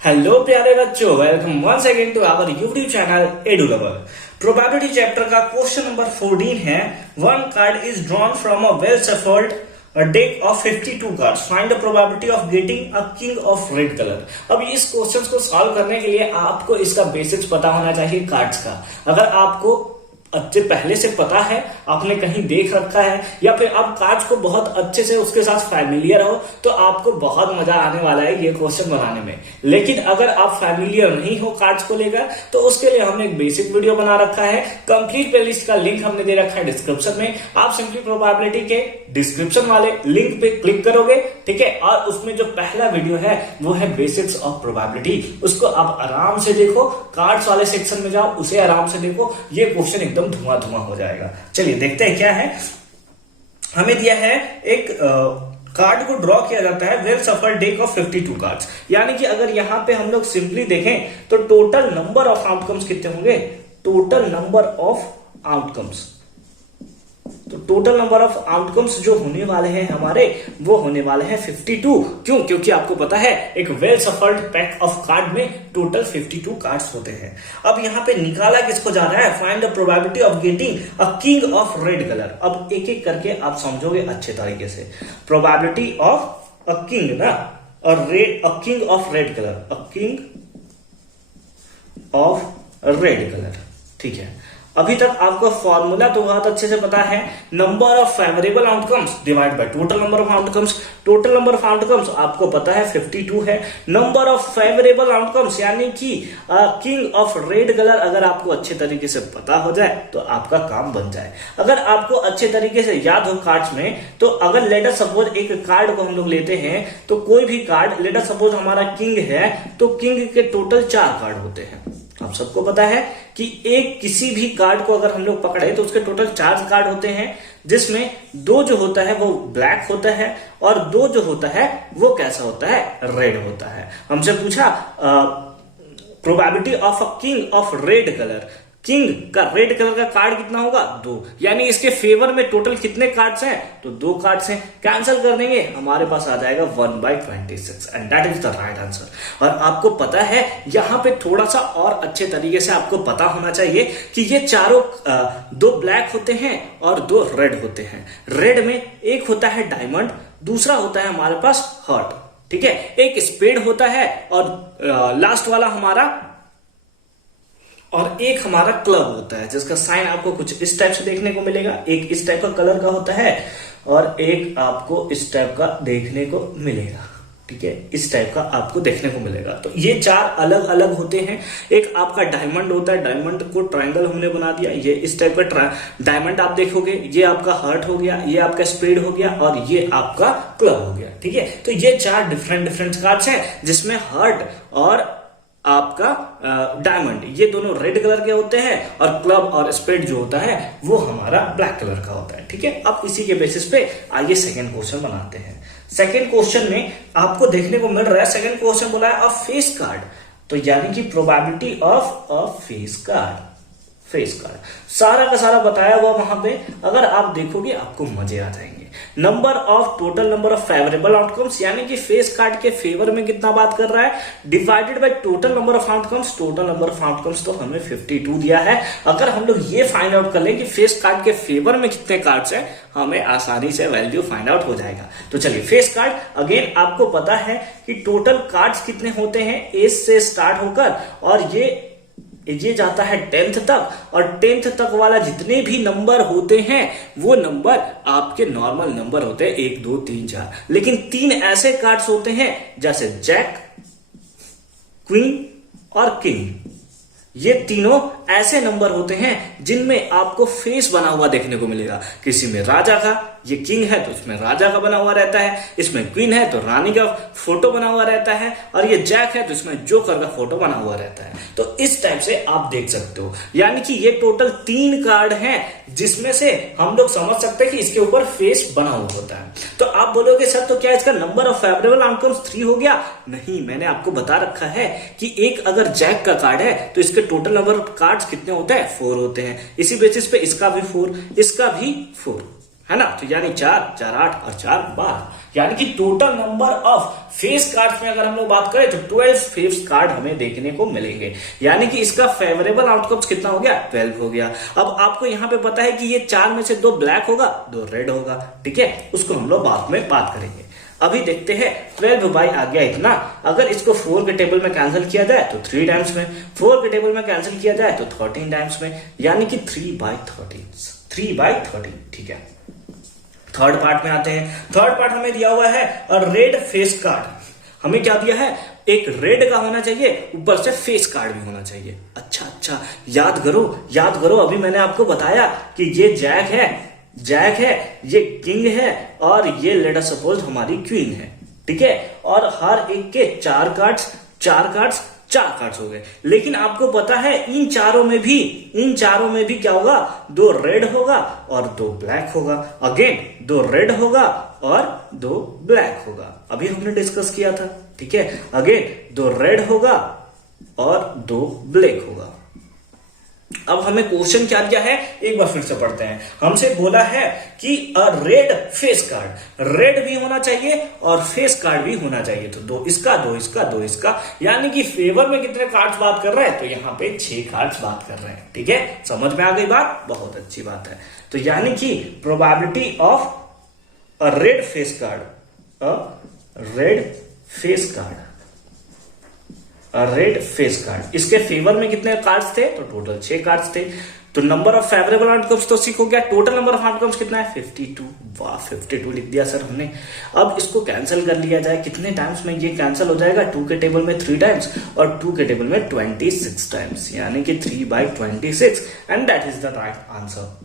Hello प्यारे बच्चों, welcome once again to our YouTube channel Edu Lover. Probability chapter का question number 14 है, one card is drawn from a well shuffled deck of 52 cards, find the probability of getting a king of red colour. अब इस question को solve करने के लिए आपको इसका बेसिक्स पता होना चाहिए कार्ड्स का। अगर आपको अच्छे पहले से पता है, आपने कहीं देख रखा है, या फिर आप कार्ड्स को बहुत अच्छे से उसके साथ फैमिलियर हो, तो आपको बहुत मजा आने वाला है ये क्वेश्चन बनाने में। लेकिन अगर आप फैमिलियर नहीं हो कार्ड्स को लेकर, तो उसके लिए हमने एक बेसिक वीडियो बना रखा है। कंप्लीट प्लेलिस्ट का लिंक हमने दे रखा है डिस्क्रिप्शन में। आप सिंपली प्रोबेबिलिटी के डिस्क्रिप्शन वाले लिंक पे क्लिक करोगे, ठीक है, और उसमें जो पहला वीडियो है वो है बेसिक्स ऑफ प्रोबेबिलिटी। उसको आप आराम से देखो, कार्ड्स वाले सेक्शन में जाओ, उसे आराम से देखो। ये क्वेश्चन एकदम धुआं धुआं हो जाएगा। चलिए देखते हैं क्या है। हमें दिया है एक कार्ड को ड्रॉ किया जाता है well shuffled deck of 52 cards, यानी कि अगर यहां पे हम लोग सिंपली देखें तो टोटल नंबर ऑफ आउटकम्स कितने होंगे, टोटल नंबर ऑफ आउटकम्स। तो टोटल नंबर ऑफ आउटकम्स जो होने वाले हैं हमारे, वो होने वाले हैं 52। क्यों? क्योंकि आपको पता है एक well shuffled pack of card में टोटल 52 कार्ड्स होते हैं। अब यहां पे निकाला किसको जा रहा है, find the probability of getting a king of red colour. अब एक एक करके आप समझोगे अच्छे तरीके से। प्रोबेबिलिटी ऑफ अ किंग ना, अ king of red colour, a king of red colour, ठीक है। अभी तक आपको फॉर्मूला तो बहुत अच्छे से पता है, number of favourable outcomes divide by total number of outcomes. Total number of outcomes आपको पता है 52 है। नंबर ऑफ फेवरेबल आउटकम्स यानी कि किंग ऑफ रेड कलर, अगर आपको अच्छे तरीके से पता हो जाए तो आपका काम बन जाए। अगर आपको अच्छे तरीके से याद हो कार्ड्स में, तो अगर लेटर सपोज एक कार्ड को हम लोग लेते हैं, तो कोई भी कार्ड, लेटर सपोज हमारा किंग है, तो किंग के टोटल 4 कार्ड होते हैं। आप सबको पता है कि एक किसी भी कार्ड को अगर हम लोग पकड़े तो उसके टोटल 4 कार्ड होते हैं, जिसमें 2 जो होता है वो ब्लैक होता है और 2 जो होता है वो कैसा होता है, रेड होता है। हमसे पूछा probability of a king of red colour, king का रेड कलर का कार्ड कितना होगा, 2, यानी इसके फेवर में टोटल कितने कार्ड्स हैं, तो 2 कार्ड्स हैं। कैंसिल कर देंगे, हमारे पास आ जाएगा 1/26 and that is the right answer. और आपको पता है यहां पे थोड़ा सा और अच्छे तरीके से आपको पता होना चाहिए कि ये चारों 2 ब्लैक होते हैं और 2 रेड होते हैं। रेड में एक होता है डायमंड, दूसरा होता है हमारे पास हार्ट, ठीक है, एक स्पेड होता है और लास्ट वाला हमारा, और एक हमारा क्लब होता है जिसका साइन आपको कुछ इस टाइप से देखने को मिलेगा। एक इस टाइप का कलर का होता है और एक आपको इस टाइप का देखने को मिलेगा, ठीक है, इस टाइप का आपको देखने को मिलेगा। तो ये 4 अलग अलग होते हैं। एक आपका डायमंड होता है, डायमंड को ट्रायंगल हमने बना दिया, ये इस टाइप का डायमंड आप देखोगे। ये आपका हार्ट हो गया, ये आपका स्पेड हो गया और ये आपका क्लब हो गया, ठीक है। तो ये 4 डिफरेंट कार्ड्स हैं, जिसमें हार्ट और आपका डायमंड ये दोनों रेड कलर के होते हैं और क्लब और स्पेड जो होता है वो हमारा ब्लैक कलर का होता है, ठीक है। अब इसी के बेसिस पे आइए सेकंड क्वेश्चन बनाते हैं। सेकंड क्वेश्चन में आपको देखने को मिल रहा है, सेकंड क्वेश्चन बोला है अ फेस कार्ड, तो यानी कि probability of a face card. Face card सारा का सारा बताया हुआ वहां पे, अगर आप देखोगे आपको मजे आ जाएंगे। Number of total number of favourable outcomes, यानी कि फेस कार्ड के फेवर में कितना बात कर रहा है, divided by total number of outcomes. Total number of outcomes तो हमें 52 दिया है। अगर हम लोग ये फाइंड आउट कर ले कि फेस कार्ड के फेवर में कितने कार्ड्स हैं, हमें आसानी से वैल्यू फाइंड आउट हो जाएगा। तो चलिए फेस कार्ड, अगेन आपको पता है कि टोटल कार्ड्स कितने होते हैं, एज से स्टार्ट होकर, और ये जाता है 10th तक, और 10th तक वाला जितने भी नंबर होते हैं वो नंबर आपके नॉर्मल नंबर होते हैं, 1 2 3 4। लेकिन 3 ऐसे कार्ड्स होते हैं जैसे जैक, क्वीन और किंग। ये तीनों ऐसे नंबर होते हैं जिनमें आपको फेस बना हुआ देखने को मिलेगा। किसी में राजा का, ये किंग है तो इसमें राजा का बना हुआ रहता है, इसमें क्वीन है तो रानी का फोटो बना हुआ रहता है, और ये जैक है तो इसमें जोकर का फोटो बना हुआ रहता है। तो इस टाइप से आप देख सकते हो, यानी कि ये टोटल 3 कार्ड हैं जिसमें से हम लोग समझ सकते हैं कि इसके ऊपर फेस बना हुआ होता है। तो आप बोलोगे सर तो क्या इसका नंबर ऑफ फेवरेबल आउटकम्स 3 हो गया? नहीं, मैंने आपको बता रखा है कि एक अगर जैक का कार्ड है तो इसके टोटल नंबर ऑफ कार्ड्स कितने होते हैं, 4 होते हैं। इसी बेसिस पे इसका भी 4, इसका भी 4, है ना। तो यानी 4, 4 8 और 4 12, यानी कि total number of face cards में अगर हम लोग बात करें तो 12 फेस कार्ड हमें देखने को मिलेंगे। यानी कि इसका फेवरेबल आउटकम्स कितना हो गया, 12 हो गया। अब आपको यहाँ पे पता है कि ये 4 में से 2 ब्लैक होगा, 2 रेड होगा, ठीक है, उसको हम लोग बाद में बात करेंगे। अभी देखते हैं 12 बाई आ गया इतना, अगर इसको 4 के टेबल में कैंसिल किया जाए तो 3 टाइम्स में, 4 के टेबल में कैंसिल किया जाए तो 13 टाइम्स में, यानी कि 3/13, ठीक है। थर्ड पार्ट में आते हैं। थर्ड पार्ट हमें दिया हुआ है और रेड फेस कार्ड, हमें क्या दिया है, एक रेड का होना चाहिए, ऊपर से फेस कार्ड भी होना चाहिए। अच्छा, याद करो, अभी मैंने आपको बताया कि ये जैक है, ये किंग है और ये लेट अस सपोज हमारी क्वीन है, ठीक है। और हर एक के 4 कार्ड्स हो गए। लेकिन आपको पता है इन चारों में भी क्या होगा, 2 रेड होगा और 2 ब्लैक होगा। अगेन 2 रेड होगा और 2 ब्लैक होगा, अभी हमने डिस्कस किया था, ठीक है। अगेन 2 रेड होगा और 2 ब्लैक होगा। अब हमें क्वेश्चन क्या दिया है, एक बार फिर से पढ़ते हैं। हमसे बोला है कि रेड फेस कार्ड, रेड भी होना चाहिए और फेस कार्ड भी होना चाहिए। तो 2 इसका, 2 इसका, 2 इसका, यानी कि फेवर में कितने कार्ड्स बात कर रहे हैं, तो यहाँ पे 6 कार्ड्स बात कर रहे हैं, ठीक है। समझ में आ गई बात, बहुत अच्छी बात है। तो यानी कि probability of a red face card, इसके फेवर में कितने कार्ड्स थे, तो टोटल 6 कार्ड्स थे। तो नंबर ऑफ फेवरेबल आउटकम्स तो सीख हो गया। टोटल नंबर ऑफ आउटकम्स कितना है, 52। वाह, 52 लिख दिया सर हमने। अब इसको कैंसिल कर लिया जाए, कितने टाइम्स में ये कैंसिल हो जाएगा, 2 के टेबल में 3 टाइम्स और 2 के टेबल में 26 टाइम्स, यानी कि 3/26, and that is the right answer.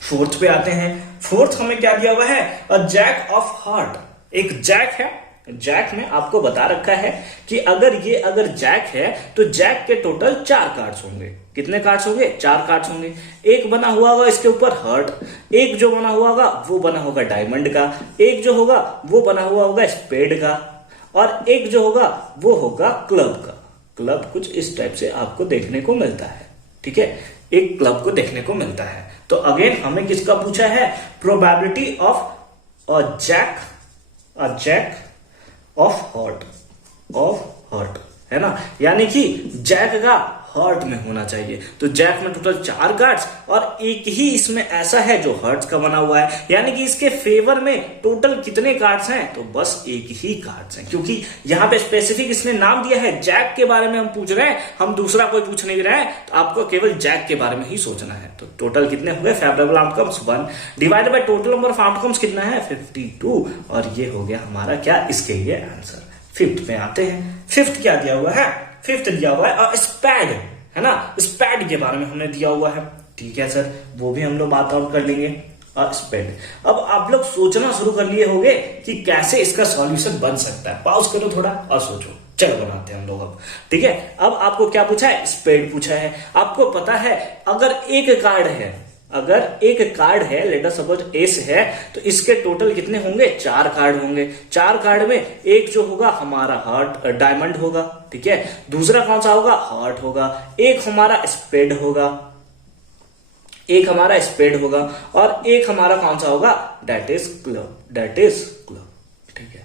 Fourth पे आते हैं। फोर्थ हमें क्या दिया हुआ है, अ जैक ऑफ हार्ट, एक जैक है। जैक में आपको बता रखा है कि अगर जैक है तो जैक के टोटल 4 कार्ड्स होंगे। कितने कार्ड्स होंगे, 4 कार्ड्स होंगे। एक बना हुआ होगा इसके ऊपर हर्ट, एक जो बना हुआ होगा वो बना होगा डायमंड का, एक जो होगा वो बना हुआ होगा स्पेड का, और एक जो होगा वो होगा क्लब का। क्लब कुछ इस टाइप से आपको देखने को मिलता है, ठीक है, एक क्लब को देखने को मिलता है। तो अगेन हमें किसका पूछा है, probability of a jack of heart, है ना, यानी कि जैक का हर्ट में होना चाहिए। तो जैक में टोटल 4 कार्ड्स और एक ही इसमें ऐसा है जो हर्ट्स का बना हुआ है, यानी कि इसके फेवर में टोटल कितने कार्ड्स हैं, तो बस एक ही कार्ड्स हैं, क्योंकि यहाँ पे स्पेसिफिक इसने नाम दिया है, जैक के बारे में हम पूछ रहे हैं, हम दूसरा कोई पूछ नहीं रहे हैं, तो आपको केवल जैक के बारे में ही सोचना है। तो टोटल कितने हुए favourable outcomes 1 divided by total number of outcomes कितना है 52, और ये हो गया हमारा क्या, इसके लिए आंसर। फिफ्थ में आते हैं। फिफ्थ क्या दिया हुआ है, फिफ्थ दिया हुआ है स्पैड, है ना, स्पैड के बारे में हमने दिया हुआ है, ठीक है सर, वो भी हम लोग बात आउट कर लेंगे। स्पेड, अब आप लोग सोचना शुरू कर लिए होंगे कि कैसे इसका सॉल्यूशन बन सकता है। पॉज करो थोड़ा और सोचो, चलो बनाते हैं हम लोग अब, ठीक है। अब आपको क्या पूछा है, स्पेड पूछा है। आपको पता है अगर एक कार्ड है लेट अस सपोज एस है, तो इसके टोटल कितने होंगे, 4 कार्ड होंगे। 4 कार्ड में एक जो होगा हमारा हार्ट डायमंड होगा, ठीक है, दूसरा कौन सा होगा, हार्ट होगा, एक हमारा स्पेड होगा, और एक हमारा कौन सा होगा, दैट इज क्लब, ठीक है,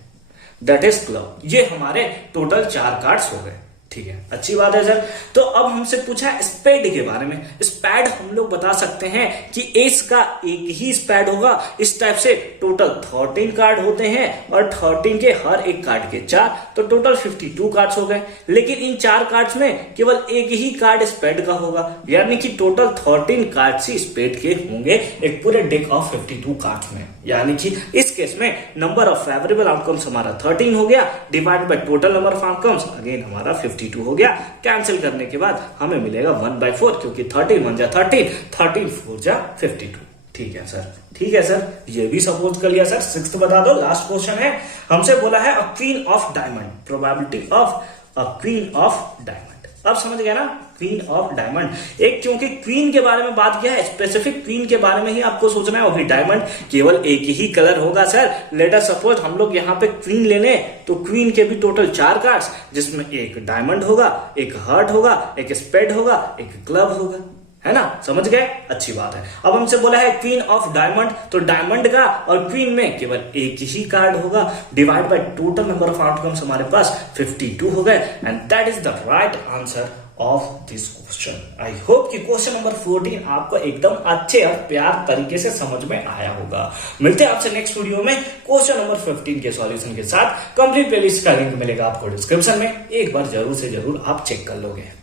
दैट इज क्लब। ये हमारे टोटल 4 कार्ड्स हो गए, ठीक है, अच्छी बात है सर। तो अब हमसे पूछा है स्पेड के बारे में। स्पेड हम लोग बता सकते हैं कि एस का एक ही स्पेड होगा। इस टाइप से टोटल 13 कार्ड होते हैं और 13 के हर एक कार्ड के 4, तो टोटल 52 कार्ड्स हो गए। लेकिन इन 4 कार्ड्स में केवल एक ही कार्ड स्पेड का होगा, यानी कि टोटल 13 कार्ड्स ही स्पेड के होंगे एक पूरे डेक ऑफ 52 कार्ड्स में। यानी कि इस केस में नंबर ऑफ फेवरेबल आउटकम्स हमारा 13 हो गया, divide by total number of outcomes again हमारा 52 हो गया। कैंसिल करने के बाद हमें मिलेगा 1/4, क्योंकि 13 1 जा 13, 13 4 जा 52। ठीक है सर, ठीक है सर, ये भी सपोज कर लिया सर। 6th बता दो, लास्ट क्वेश्चन है। हमसे बोला है a queen of diamond, probability of a queen of diamond. अब समझ गया ना, क्वीन ऑफ डायमंड। एक क्योंकि क्वीन के बारे में बात किया है, स्पेसिफिक क्वीन के बारे में ही आपको सोचना है। अभी डायमंड केवल एक ही कलर होगा सर। लेट अस सपोज हम लोग यहाँ पे क्वीन ले लें, तो क्वीन के भी टोटल 4 कार्ड्स, जिसमें एक डायमंड होगा, एक हार्ट होगा, एक स्पेड होगा, एक क्लब होगा। है ना, समझ गए, अच्छी बात है। अब हमसे बोला है क्वीन ऑफ डायमंड, तो डायमंड का और क्वीन में केवल एक ही कार्ड होगा, divide by total number of outcomes हमारे पास 52 हो गए, and that is the right answer of this question. I hope कि क्वेश्चन नंबर 14 आपको एकदम अच्छे और प्यार तरीके से समझ में आया होगा। मिलते हैं आपसे नेक्स्ट वीडियो में क्वेश्चन नंबर 15 के सॉल्यूशन के साथ। कंप्लीट प्लेलिस्ट का लिंक मिलेगा आपको डिस्क्रिप्शन में, एक बार जरूर से जरूर आप चेक कर लोगे।